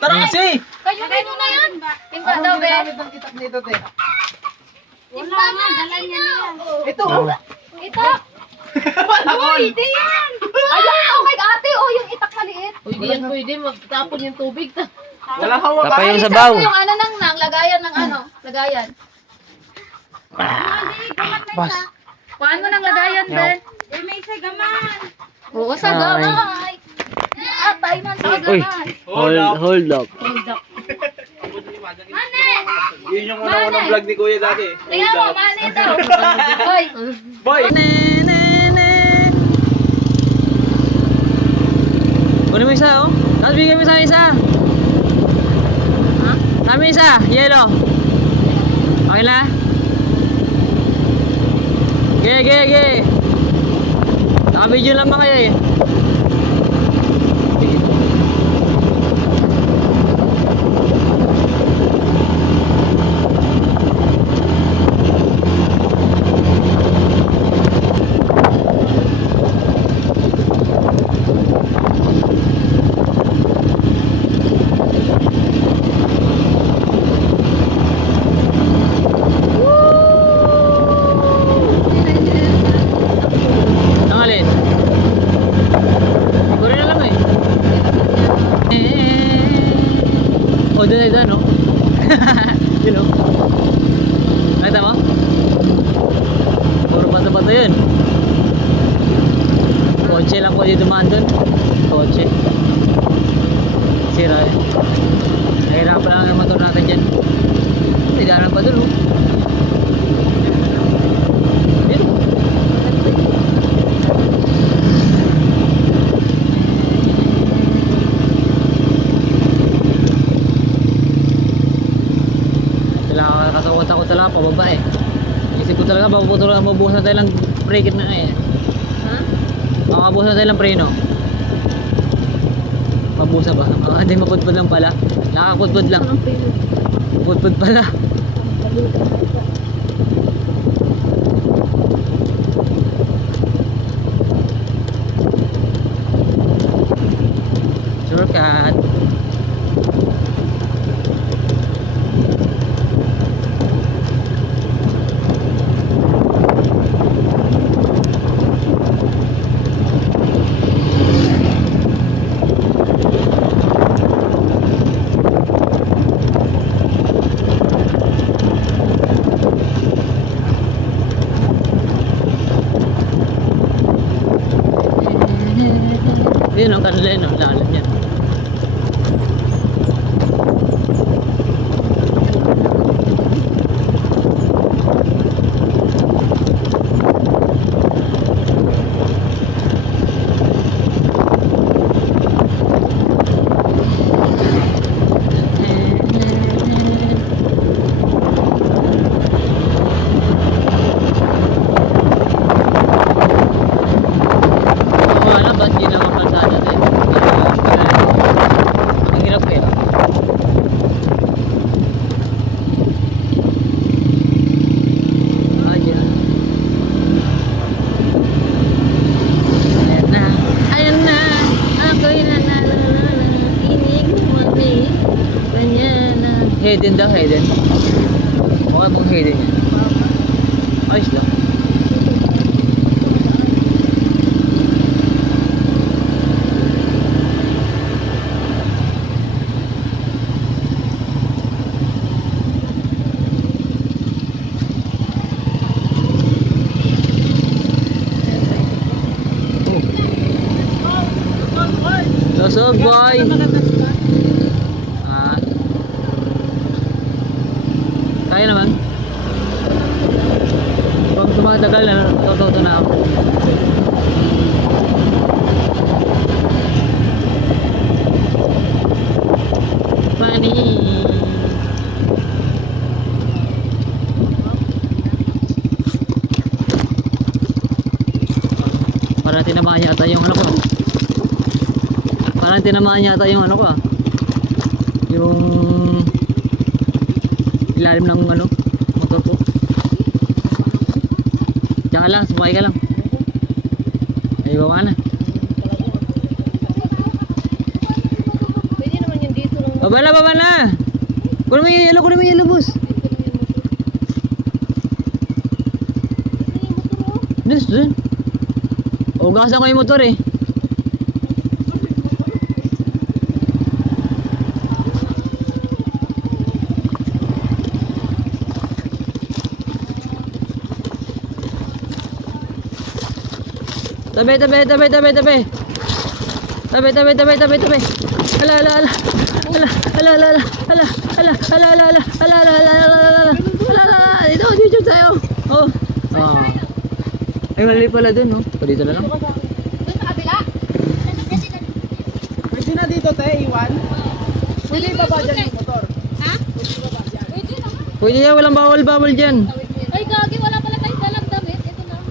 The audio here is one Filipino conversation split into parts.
Tara kasi! Kayo na yan. Timba daw, be. Ang itak nito, te. Wala na, dala niya nila. Ito! Itak. Uy, di yan. Ayun, oh, kay ate, oh, yung itak maliit. Uy, di yan pwede. Magtapon yung tubig. Walang hawak. Tapay yung Ay, sabaw. yung ano nang, lagayan ng ano, lagayan. Bas. Kuhaan mo ng lagayan, be. May sagaman. Oo, sa gamay. Atay man sa Uy. gamay. Hold up. Mane! Yun yung unang vlog ni Kuya dati. Tingnan mo, mane ito. Hoy. Boy! Kunin mo isa, oh. Tapos bigyan mo sa isa. Ha? Kami isa, yellow. Okay na? Ge. Naka-video lang ba kayo eh? Tangalin. Siguro na lang eh. Oh, doon, no? Yun, no? Nakita mo? Puro bato-bato yun. Kotse lang po dito dumaan doon. Kotse. Sira eh. Nahirapan lang ang motor natin dyan. May daanan pa doon, oh. Yun. Takot talaga pababa eh. Isip ko talaga mabubuhos na tayo ng brake na eh. Ha? Makabuhos na tayo ng preno. Mabuhos na ba? Hindi mapudpud lang pala. Nakakapudpud lang. Pudpud pala. Shortcut. Yun ang kanila yun, lalat niya. Wala ba't di naman kalsada din? Ang hirap kaya. Ayan. Ayan na. Ako'y nananana. Inig mami. Ganyan na. Hayden daw, Hayden. Okay mong Hayden yan. Ayos lang. Lusog, boy! Ah. Kaya naman. Pag tumatagal na, totoo na ako. Funny! Parang tinamaan yata yung ano ko. Parang tinamaan yata yung ano ko ah. Yung ilalim ng ano, motor ko. Diyan ka lang, sumakay ka lang. Ay, baba na. Pwede naman yung dito lang Baba na. Kunin mo yung yellow, boss. Dun. Ugasan ko yung motor eh. Tabi. Dito tayo. Oh. Ay, mali pala dun, no? Dito na lang. Doon sa kabila. Pwede na dito, te, iwan. Pwede ibaba dyan yung motor. Ha? Pwede naman. Pwede yan, walang bawal dyan. Ay, gagi, wala pala tayong dalang damit. Ito lang.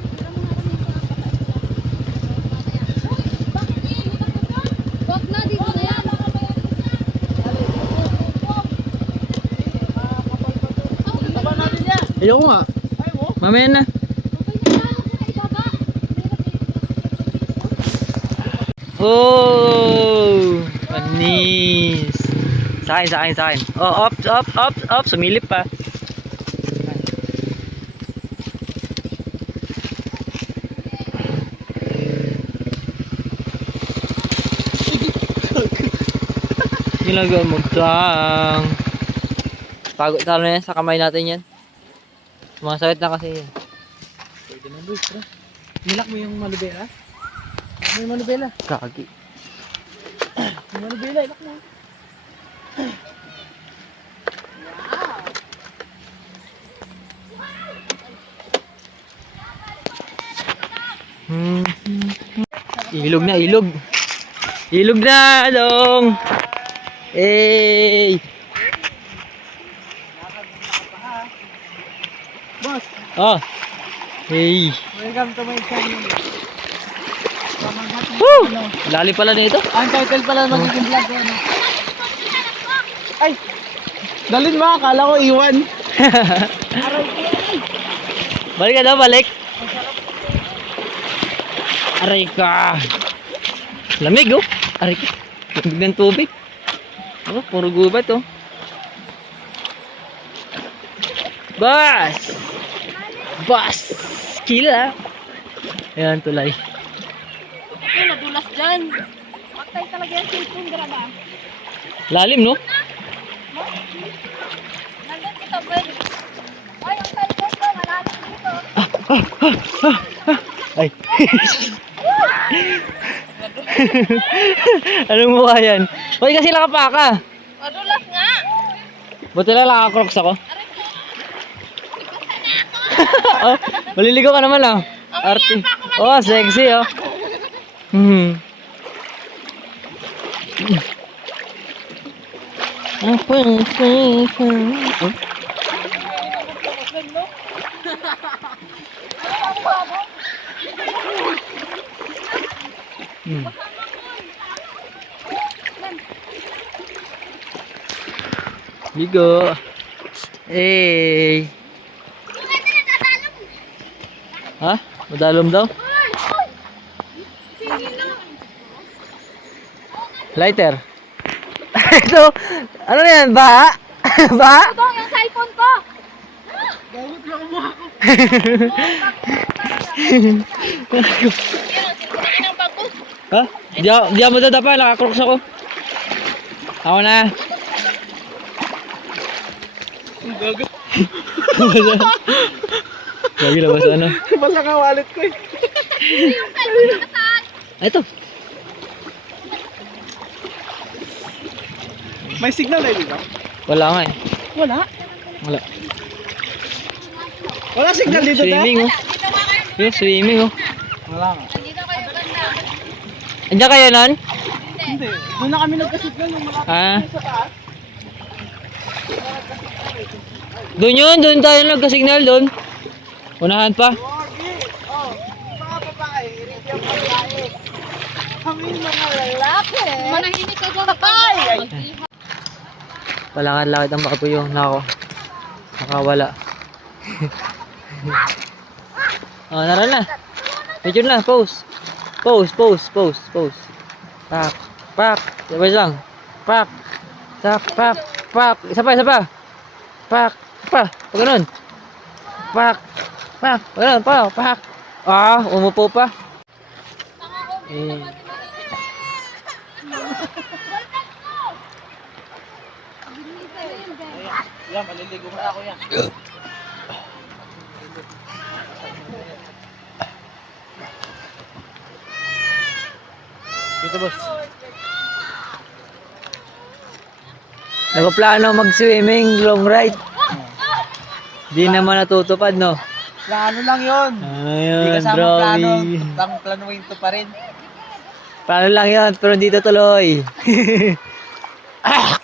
Wag na, dito na yan. Ibaba natin yan. Ayoko nga. Ay mo. Mamaya na. Oh! Panis! Sa akin. Oh, up. Sumilip pa. Ginagawa mo tang. Pagod talo na yan sa kamay natin yan. Mga sakit na kasi yan. Pwede na, boys. Tara. Nilak mo yung manubela. May manubela. Kagi. May manubela, ilak mo. Ilog na. Ilog na, dong. Hey. Boss, Oh. Hey. welcome to my channel. Woo! Lali pala nito. Ang title pala magiging vlog ko, ano? Ay! Dalin mo, akala ko iwan. Balik ka daw, balik. Aray ka. Lamig, oh. Aray ka. Lamig ng tubig. Oh, puro gubat, oh. Bas! Kila. Ayan, tulay. Ay, nadulas dyan. Patay talaga yung cellphone, graba. Lalim, no? Nandun dito, pwede. Ay, ang cellphone ko, malalim dito. Ay. Anong mukha yan? Hoy, kasi nakapaka. Madulas nga. Buti lang nakakrocs ako. Oh, maliligo ka naman, ah. Arte. Oh, sexy, oh. Ligo. Hey. Ha? Madalom daw? Lighter. Ito. Ano na yan? Baha? Baha? Ito, yung cellphone ko. Gawit lang mo ako. Ha? Di ako madadapa. Nakakroks ako. Ako na. Ang gagot. Lagi labas ano? Basta ka wallet ko eh. Yung cellphone ko saan? Ito. May signal eh, di ba? Wala nga eh. Wala. Wala. Wala signal dito, te? Swimming, oh. Dito nga kayo. Yung swimming, oh. Wala nga. Dito kayo ganda. Andiyan kayo nun? Hindi. Doon na kami nagka-signal nung malapit Ah. sa taas. Doon tayo nagka-signal doon. Unahan pa. Wagi! Oh, mga babae, inig yung babae. Kami mga lalaki. Manahimik ka doon. Ay! Palakad-lakad ang baboy yung nako. Nakawala. Oh, naran na. Picture na, pose. Pose. Pak. Sabay lang. Pak. Tak, pak, pak. Isa pa, isa pa. Pak, pa. Pag ganun. Pak, pak. Pag ganun, pak. Ah, umupo pa. Eh. Yan, maliligo na ako yan. Dito, boss. Nagplano mag-swimming, long ride. Di naman natutupad, no? Plano lang yun. Hindi Ayun, kasama plano. drawing. Ang planuin to pa rin. Plano lang yun, pero hindi tutuloy. Ah!